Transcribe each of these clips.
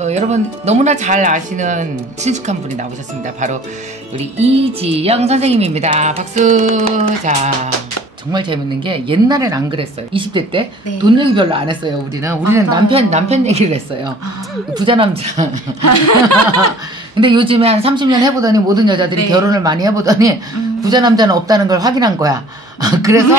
여러분 너무나 잘 아시는 친숙한 분이 나오셨습니다. 바로 우리 이지영 선생님입니다. 박수. 자, 정말 재밌는 게 옛날엔 안 그랬어요. 20대 때 돈 얘기 별로 안 했어요. 우리는 남편 얘기를 했어요. 부자 남자. 근데 요즘에 한 30년 해보더니 모든 여자들이 결혼을 많이 해보더니 부자 남자는 없다는 걸 확인한 거야. 그래서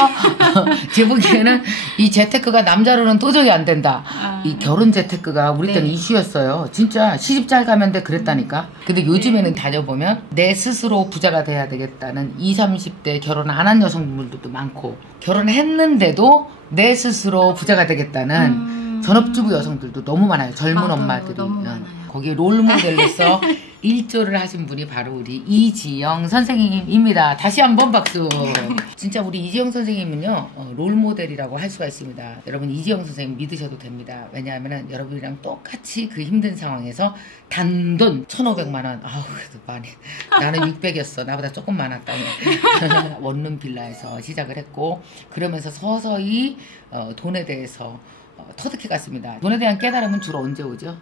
제 보기에는 이 재테크가 남자로는 도저히 안 된다. 이 결혼 재테크가 우리 때는 이슈였어요. 진짜 시집 잘 가면 돼 그랬다니까. 근데 요즘에는 다녀보면 내 스스로 부자가 돼야 되겠다는 20, 30대 결혼 안 한 여성분들도 많고, 결혼했는데도 내 스스로 부자가 되겠다는 전업주부 여성들도 너무 많아요. 젊은 엄마들이. 너무 많아요. 거기에 롤모델로서 일조를 하신 분이 바로 우리 이지영 선생님입니다. 다시 한번 박수. 진짜 우리 이지영 선생님은요, 롤모델이라고 할 수가 있습니다. 여러분 이지영 선생님 믿으셔도 됩니다. 왜냐하면 여러분이랑 똑같이 그 힘든 상황에서 단돈 1,500만 원. 아우 그래도 많이. 나는 600이었어. 나보다 조금 많았다니. 원룸 빌라에서 시작을 했고, 그러면서 서서히 돈에 대해서 터득해 갔습니다. 돈에 대한 깨달음은 주로 언제 오죠?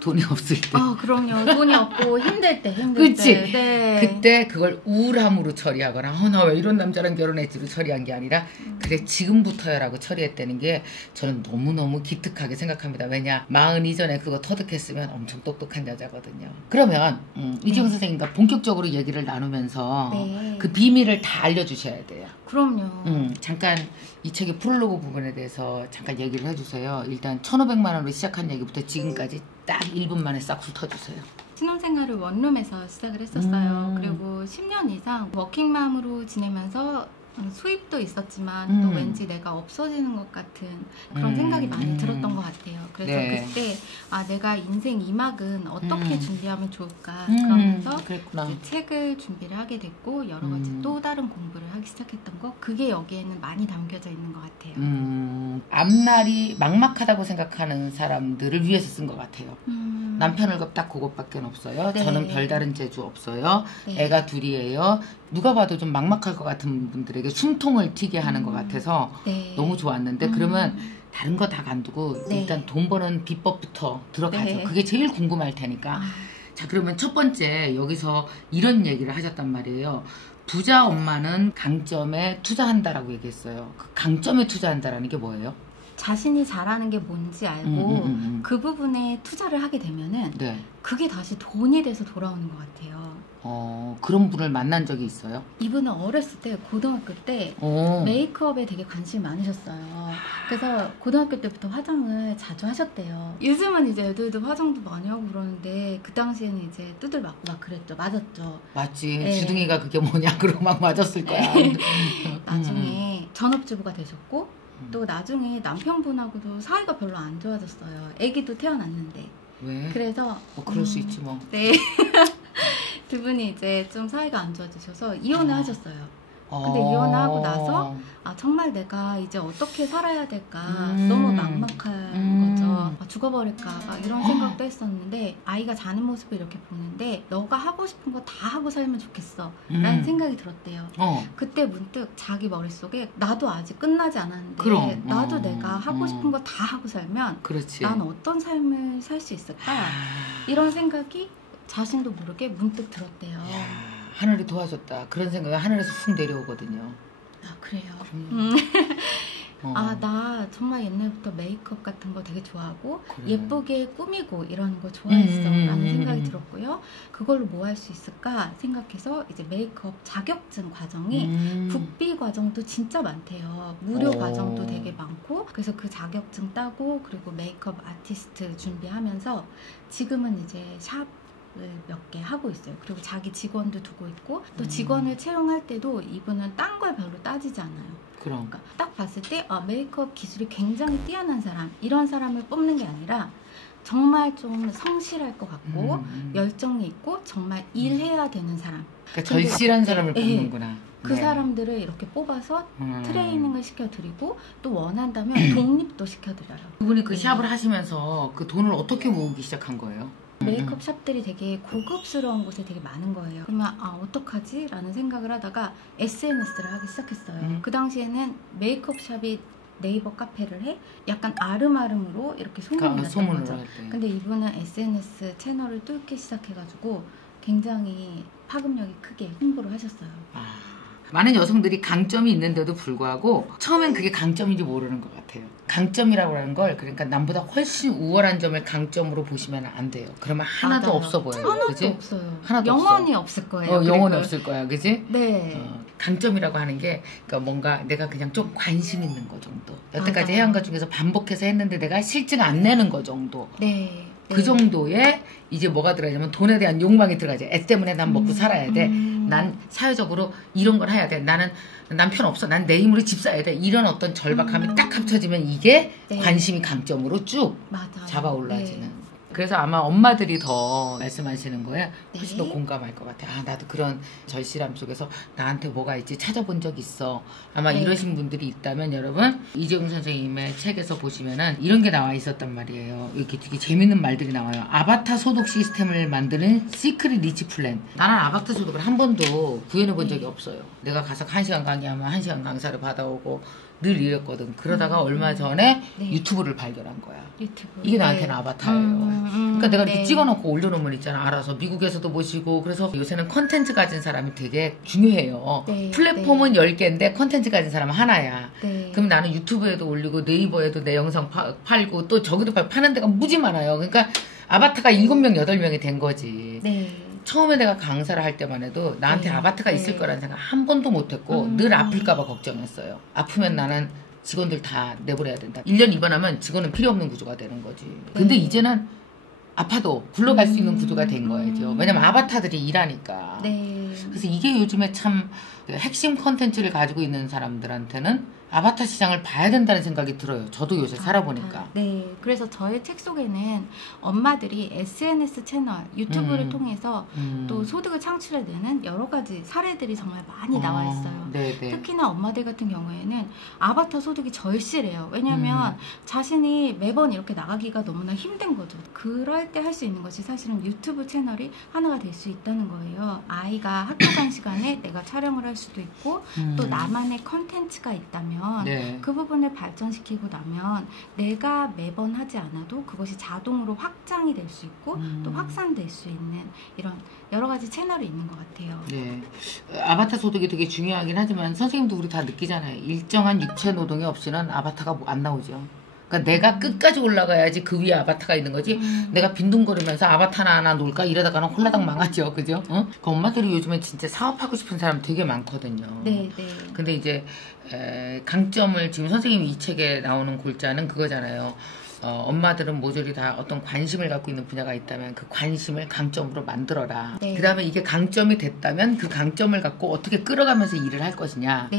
돈이 없을 때. 그럼요. 돈이 없고 힘들 때. 그치? 네. 그때 그걸 우울함으로 처리하거나 나 왜 이런 남자랑 결혼했지로 처리한 게 아니라 그래 지금부터야라고 처리했다는 게 저는 너무너무 기특하게 생각합니다. 왜냐 40 이전에 그거 터득했으면 엄청 똑똑한 여자거든요. 그러면 이지영 선생님과 본격적으로 얘기를 나누면서 그 비밀을 다 알려주셔야 돼요. 그럼요. 잠깐 이 책의 프롤로그 부분에 대해서 잠깐 얘기를 해주세요. 일단 1,500만 원으로 시작한 얘기부터 지금까지 딱 1분 만에 싹 훑어주세요. 신혼생활을 원룸에서 시작을 했었어요. 그리고 10년 이상 워킹맘으로 지내면서 수입도 있었지만 또 왠지 내가 없어지는 것 같은 그런 생각이 많이 들었던 것 같아요. 그래서 그때 내가 인생 2막은 어떻게 준비하면 좋을까 그러면서 이제 책을 준비를 하게 됐고 여러 가지 또 다른 공부를 하기 시작했던 거, 그게 여기에는 많이 담겨져 있는 것 같아요. 앞날이 막막하다고 생각하는 사람들을 위해서 쓴 것 같아요. 남편을 딱 그것밖에 없어요. 저는 별다른 재주 없어요. 애가 둘이에요. 누가 봐도 좀 막막할 것 같은 분들에게 숨통을 튀게 하는 것 같아서 너무 좋았는데 그러면 다른 거 다 간두고 일단 돈 버는 비법부터 들어가죠. 그게 제일 궁금할 테니까. 자, 그러면 첫 번째 여기서 이런 얘기를 하셨단 말이에요. 부자 엄마는 강점에 투자한다라고 얘기했어요. 그 강점에 투자한다라는 게 뭐예요? 자신이 잘하는 게 뭔지 알고 그 부분에 투자를 하게 되면은 그게 다시 돈이 돼서 돌아오는 것 같아요. 그런 분을 만난 적이 있어요? 이분은 어렸을 때, 고등학교 때 메이크업에 되게 관심이 많으셨어요. 그래서 고등학교 때부터 화장을 자주 하셨대요. 요즘은 이제 애들도 화장도 많이 하고 그러는데 그 당시에는 이제 두들 막 그랬죠. 맞았죠. 맞지. 주둥이가 그게 뭐냐 그러고 막 맞았을 거야. 나중에 전업주부가 되셨고 또 나중에 남편분하고도 사이가 별로 안 좋아졌어요. 아기도 태어났는데. 왜? 그래서 그럴 수 있지 뭐. 네. 두 분이 이제 좀 사이가 안 좋아지셔서 이혼을 하셨어요. 근데 이혼하고 나서 정말 내가 이제 어떻게 살아야 될까 너무 막막한 거죠. 죽어버릴까 이런 생각도 했었는데 아이가 자는 모습을 이렇게 보는데 너가 하고 싶은 거 다 하고 살면 좋겠어 라는 생각이 들었대요. 그때 문득 자기 머릿속에 나도 아직 끝나지 않았는데 나도 내가 하고 싶은 거 다 하고 살면 난 어떤 삶을 살 수 있을까 이런 생각이 자신도 모르게 문득 들었대요. 하늘이 도와줬다. 그런 생각이 하늘에서 훅 내려오거든요. 그래요? 나 정말 옛날부터 메이크업 같은 거 되게 좋아하고 예쁘게 꾸미고 이런 거 좋아했어 라는 생각이 들었고요. 그걸로 뭐 할 수 있을까 생각해서 이제 메이크업 자격증 과정이 국비 과정도 진짜 많대요. 무료 과정도 되게 많고, 그래서 그 자격증 따고 그리고 메이크업 아티스트 준비하면서 지금은 이제 샵 몇 개 하고 있어요. 그리고 자기 직원도 두고 있고 또 직원을 채용할 때도 이분은 딴 걸 별로 따지지 않아요. 그러니까 딱 봤을 때 메이크업 기술이 굉장히 뛰어난 사람, 이런 사람을 뽑는 게 아니라 정말 좀 성실할 것 같고 열정이 있고 정말 일해야 되는 사람, 그러니까 절실한 사람을 뽑는구나. 그 사람들을 이렇게 뽑아서 트레이닝을 시켜드리고 또 원한다면 독립도 시켜드려요. 그분이 그 샵을 하시면서 그 돈을 어떻게 모으기 시작한 거예요? 메이크업 샵들이 되게 고급스러운 곳에 되게 많은 거예요. 그러면 어떡하지? 라는 생각을 하다가 SNS를 하기 시작했어요. 그 당시에는 메이크업 샵이 네이버 카페를 해? 약간 아름아름으로 이렇게 소문이 났던 거죠. 근데 이분은 SNS 채널을 뚫기 시작해가지고 굉장히 파급력이 크게 홍보를 하셨어요. 많은 여성들이 강점이 있는데도 불구하고 처음엔 그게 강점인지 모르는 것 같아요. 강점이라고 하는 걸 그러니까 남보다 훨씬 우월한 점을 강점으로 보시면 안 돼요. 그러면 하나도 맞아요. 없어 보여요. 하나도 그치? 없어요. 하나도 영원히 없을 거예요. 영원히 없을 거야. 그지? 네. 강점이라고 하는 게 그러니까 뭔가 내가 그냥 좀 관심 있는 거 정도. 여태까지 맞아요. 해온 것 중에서 반복해서 했는데 내가 실증 안 내는 거 정도. 네. 그 정도에 이제 뭐가 들어가냐면 돈에 대한 욕망이 들어가죠. 애 때문에 난 먹고 살아야 돼. 난 사회적으로 이런 걸 해야 돼. 나는 남편 없어. 난 내 힘으로 집 사야 돼. 이런 어떤 절박함이 딱 합쳐지면 이게 관심이 강점으로 쭉 맞아요. 잡아 올라지는. 그래서 아마 엄마들이 더 말씀하시는 거에 훨씬 더 공감할 것 같아요. 나도 그런 절실함 속에서 나한테 뭐가 있지 찾아본 적 있어. 아마 이러신 분들이 있다면 여러분 이재용 선생님의 책에서 보시면은 이런 게 나와 있었단 말이에요. 이렇게 되게 재밌는 말들이 나와요. 아바타 소득 시스템을 만드는 시크릿 리치 플랜. 나는 아바타 소득을 한 번도 구현해 본 적이 없어요. 내가 가서 1시간 강의하면 1시간 강사를 받아오고 늘 이랬거든. 그러다가 얼마 전에 유튜브를 발견한 거야. 이게 나한테는 아바타예요. 그러니까 내가 이렇게 찍어놓고 올려놓으면 있잖아. 알아서 미국에서도 보시고. 그래서 요새는 컨텐츠 가진 사람이 되게 중요해요. 플랫폼은 10개인데 컨텐츠 가진 사람은 하나야. 그럼 나는 유튜브에도 올리고 네이버에도 내 영상 팔고 또 저기도 파는 데가 무지 많아요. 그러니까 아바타가 7명, 8명이 된 거지. 처음에 내가 강사를 할 때만 해도 나한테 아바타가 있을 거라는 생각 한 번도 못했고 늘 아플까봐 걱정했어요. 아프면 나는 직원들 다 내보내야 된다. 1년 입원하면 직원은 필요 없는 구조가 되는 거지. 근데 이제는 아파도 굴러갈 수 있는 구조가 된 거예요. 왜냐면 아바타들이 일하니까. 그래서 이게 요즘에 참 핵심 컨텐츠를 가지고 있는 사람들한테는 아바타 시장을 봐야 된다는 생각이 들어요. 저도 요새 살아보니까. 그래서 저의 책 속에는 엄마들이 SNS 채널, 유튜브를 통해서 또 소득을 창출해내는 여러 가지 사례들이 정말 많이 나와 있어요. 특히나 엄마들 같은 경우에는 아바타 소득이 절실해요. 왜냐하면 자신이 매번 이렇게 나가기가 너무나 힘든 거죠. 그럴 때 할 수 있는 것이 사실은 유튜브 채널이 하나가 될 수 있다는 거예요. 아이가 학교 간 시간에 내가 촬영을 할 수도 있고 또 나만의 컨텐츠가 있다면 그 부분을 발전시키고 나면 내가 매번 하지 않아도 그것이 자동으로 확장이 될 수 있고 또 확산될 수 있는 이런 여러 가지 채널이 있는 것 같아요. 아바타 소득이 되게 중요하긴 하지만 선생님도 우리 다 느끼잖아요. 일정한 육체 노동이 없이는 아바타가 안 나오죠. 그러니까 내가 끝까지 올라가야지 그 위에 아바타가 있는 거지. 내가 빈둥거리면서 아바타나 하나 놀까 이러다가는 홀라당 망하죠. 그죠? 그 엄마들이 요즘에 진짜 사업하고 싶은 사람 되게 많거든요. 근데 이제 강점을 지금 선생님이 이 책에 나오는 골자는 그거잖아요. 엄마들은 모조리 다 어떤 관심을 갖고 있는 분야가 있다면 그 관심을 강점으로 만들어라. 그 다음에 이게 강점이 됐다면 그 강점을 갖고 어떻게 끌어가면서 일을 할 것이냐.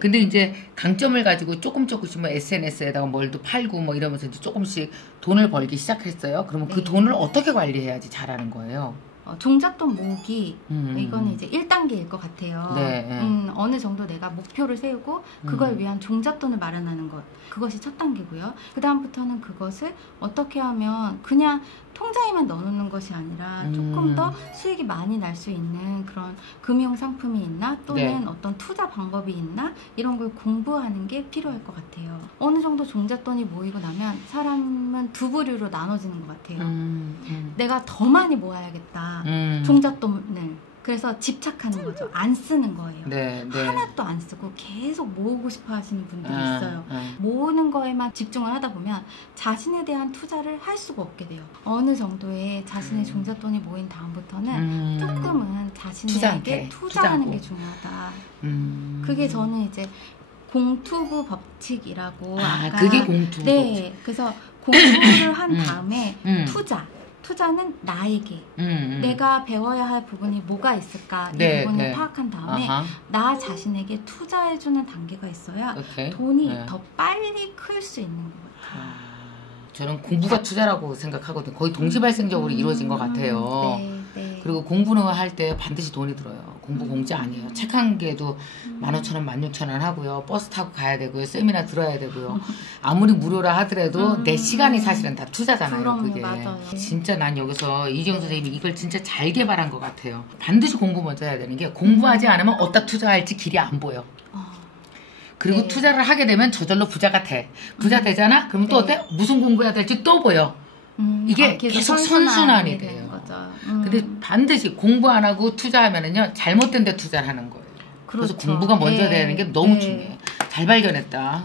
근데 이제 강점을 가지고 조금씩 뭐 SNS에다가 뭘도 팔고 뭐 이러면서 이제 조금씩 돈을 벌기 시작했어요. 그러면 그 돈을 어떻게 관리해야지 잘하는 거예요? 종잣돈 모으기 이거는 이제 1단계일 것 같아요. 어느 정도 내가 목표를 세우고 그걸 위한 종잣돈을 마련하는 것, 그것이 첫 단계고요. 그 다음부터는 그것을 어떻게 하면 그냥 통장에만 넣어놓는 것이 아니라 조금 더 수익이 많이 날 수 있는 그런 금융 상품이 있나 또는 어떤 투자 방법이 있나 이런 걸 공부하는 게 필요할 것 같아요. 어느 정도 종잣돈이 모이고 나면 사람은 두 부류로 나눠지는 것 같아요. 내가 더 많이 모아야겠다. 종잣돈을. 그래서 집착하는 거죠. 안 쓰는 거예요. 하나도 안 쓰고 계속 모으고 싶어 하시는 분들이 있어요. 모으는 거에만 집중을 하다 보면 자신에 대한 투자를 할 수가 없게 돼요. 어느 정도의 자신의 종잣돈이 모인 다음부터는 조금은 자신에게 투자하는 게 중요하다. 그게 저는 이제 공투부 법칙이라고 그게 공투부 법칙. 그래서 공부를 한 다음에 투자는 나에게 내가 배워야 할 부분이 뭐가 있을까 이 부분을 파악한 다음에 나 자신에게 투자해주는 단계가 있어야 돈이 더 빨리 클 수 있는 것 같아요. 저는 공부가 투자라고 생각하거든요. 거의 동시발생적으로 이루어진 것 같아요. 그리고 공부는 할 때 반드시 돈이 들어요. 공부 공짜 아니에요. 책 한 개도 15,000원, 16,000원 하고요. 버스 타고 가야 되고요. 세미나 들어야 되고요. 아무리 무료라 하더라도 내 시간이 사실은 다 투자잖아요. 그게. 맞아요. 진짜 난 여기서 이재용 선생님이 이걸 진짜 잘 개발한 것 같아요. 반드시 공부 먼저 해야 되는 게 공부하지 않으면 어디다 투자할지 길이 안 보여. 그리고 네. 투자를 하게 되면 저절로 부자가 돼. 부자 되잖아? 그러면 또 네. 어때? 무슨 공부해야 될지 또 보여. 이게 계속 선순환이 돼요. 근데 반드시 공부 안 하고 투자하면은요, 잘못된 데 투자를 하는 거예요. 그렇죠. 그래서 공부가 먼저 네. 되는 게 너무 네. 중요해. 잘 발견했다.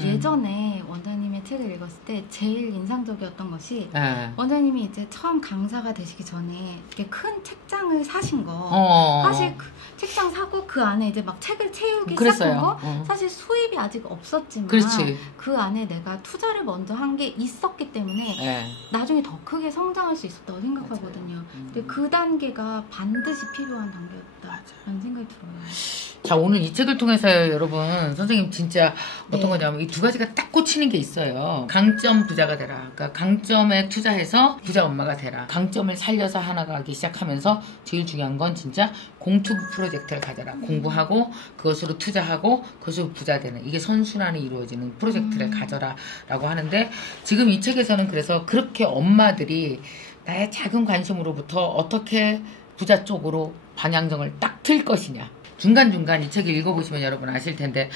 예전에 원장님의 책을 읽었을 때 제일 인상적이었던 것이 네. 원장님이 이제 처음 강사가 되시기 전에 이렇게 큰 책장을 사신 거 사실 그 책장 사고 그 안에 이제 막 책을 채우기 그랬어요. 시작한 거 사실 수입이 아직 없었지만 그렇지. 그 안에 내가 투자를 먼저 한 게 있었기 때문에 네. 나중에 더 크게 성장할 수 있었다고 생각하거든요. 근데 그 단계가 반드시 필요한 단계였다라는 생각이 들어요. 자, 오늘 이 책을 통해서 여러분, 선생님 진짜 어떤 거냐면 이 두 가지가 딱 꽂히는 게 있어요. 강점 부자가 되라. 그러니까 강점에 투자해서 부자 엄마가 되라. 강점을 살려서 하나가 하기 시작하면서 제일 중요한 건 진짜 공투부 프로젝트를 가져라. 공부하고 그것으로 투자하고 그것으로 부자 되는, 이게 선순환이 이루어지는 프로젝트를 가져라 라고 하는데, 지금 이 책에서는 그래서 그렇게 엄마들이 나의 작은 관심으로부터 어떻게 부자 쪽으로 방향정을 딱 틀 것이냐, 중간중간 이 책을 읽어보시면 여러분 아실 텐데,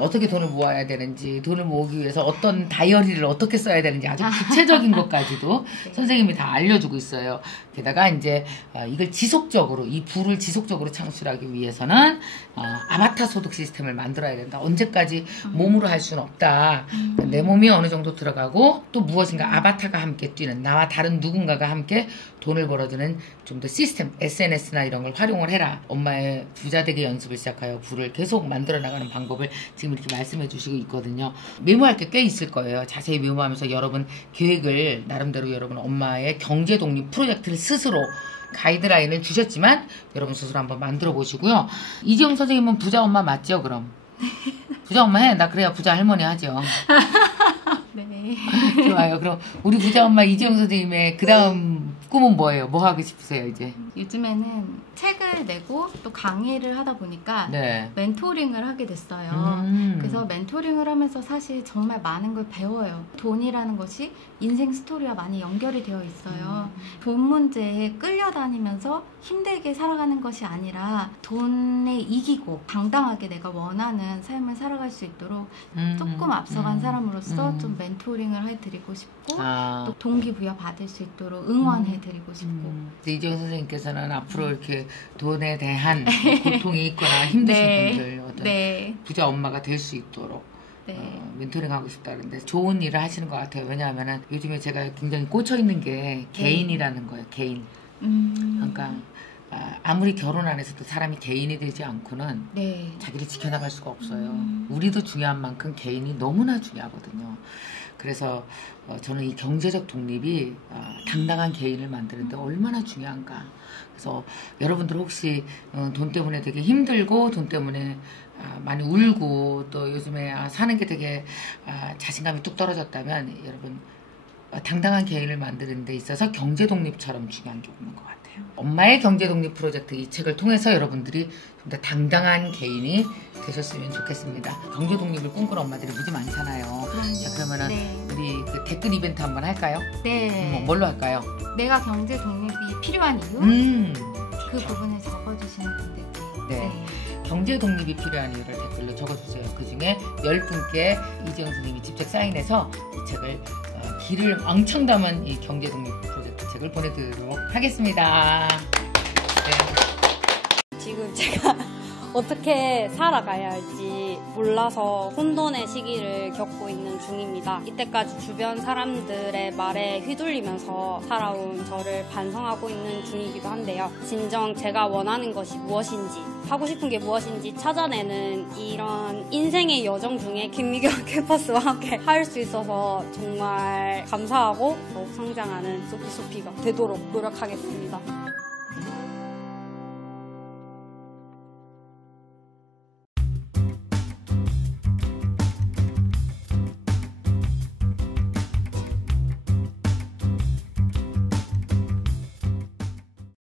어떻게 돈을 모아야 되는지, 돈을 모으기 위해서 어떤 다이어리를 어떻게 써야 되는지 아주 구체적인 것까지도 네. 선생님이 다 알려주고 있어요. 게다가 이제 이걸 지속적으로, 이 부를 지속적으로 창출하기 위해서는 아바타 소득 시스템을 만들어야 된다. 언제까지 몸으로 할 수는 없다. 내 몸이 어느 정도 들어가고 또 무엇인가 아바타가 함께 뛰는, 나와 다른 누군가가 함께 돈을 벌어주는 좀 더 시스템, SNS나 이런 걸 활용을 해라. 엄마의 부자 되기 연습을 시작하여 부를 계속 만들어 나가는 방법을 지금 이렇게 말씀해 주시고 있거든요. 메모할 게 꽤 있을 거예요. 자세히 메모하면서 여러분 계획을 나름대로, 여러분 엄마의 경제 독립 프로젝트를 스스로 가이드라인을 주셨지만 여러분 스스로 한번 만들어 보시고요. 이지영 선생님은 부자 엄마 맞죠? 그럼 부자 엄마 해. 나 그래야 부자 할머니 하죠. 네. 좋아요. 그럼 우리 부자 엄마 이지영 선생님의 그 다음 꿈은 뭐예요? 뭐 하고 싶으세요 이제? 요즘에는 책을 내고 또 강의를 하다 보니까 네. 멘토링을 하게 됐어요. 그래서 멘토링을 하면서 사실 정말 많은 걸 배워요. 돈이라는 것이 인생 스토리와 많이 연결이 되어 있어요. 돈 문제에 끌려다니면서 힘들게 살아가는 것이 아니라 돈에 이기고 당당하게 내가 원하는 삶을 살아갈 수 있도록 조금 앞서간 사람으로서 좀 멘토링을 해드리고 싶고 또 동기부여 받을 수 있도록 응원해드리고 싶고. 이지영 선생님께서는 앞으로 이렇게 돈에 대한 고통이 있거나 힘드신 네. 분들, 어떤 네. 부자 엄마가 될 수 있도록 네. 멘토링 하고 싶다는데 좋은 일을 하시는 것 같아요. 왜냐하면은 요즘에 제가 굉장히 꽂혀 있는 게 개인이라는 거예요. 개인. 그러니까 아무리 결혼 안 해서도 사람이 개인이 되지 않고는 네. 자기를 지켜나갈 수가 없어요. 우리도 중요한 만큼 개인이 너무나 중요하거든요. 그래서 저는 이 경제적 독립이 당당한 개인을 만드는데 얼마나 중요한가. 그래서 여러분들 혹시 돈 때문에 되게 힘들고 돈 때문에 많이 울고 또 요즘에 사는 게 되게 자신감이 뚝 떨어졌다면 여러분 당당한 개인을 만드는 데 있어서 경제 독립처럼 중요한 게 없는 것 같아요. 엄마의 경제 독립 프로젝트 이 책을 통해서 여러분들이 좀 더 당당한 개인이 되셨으면 좋겠습니다. 경제 독립을 꿈꾸는 엄마들이 무지 많잖아요. 자, 그러면은 네. 우리 그 댓글 이벤트 한번 할까요? 네. 뭘로 할까요? 내가 경제 독립이 필요한 이유? 그 부분을 적어주시는 분들께. 네. 경제 독립이 필요한 이유를 댓글로 적어주세요. 그 중에 10분께 이지영 선생님이 직접 사인해서 이 책을 길을 왕창 담은 이 경제 독립 프로젝트 책을 보내드리도록 하겠습니다. 네. 지금 제가 어떻게 살아가야 할지 몰라서 혼돈의 시기를 겪고 있는 중입니다. 이때까지 주변 사람들의 말에 휘둘리면서 살아온 저를 반성하고 있는 중이기도 한데요. 진정 제가 원하는 것이 무엇인지, 하고 싶은 게 무엇인지 찾아내는 이런 인생의 여정 중에 김미경 캠퍼스와 함께 할 수 있어서 정말 감사하고 더욱 성장하는 소피소피가 되도록 노력하겠습니다.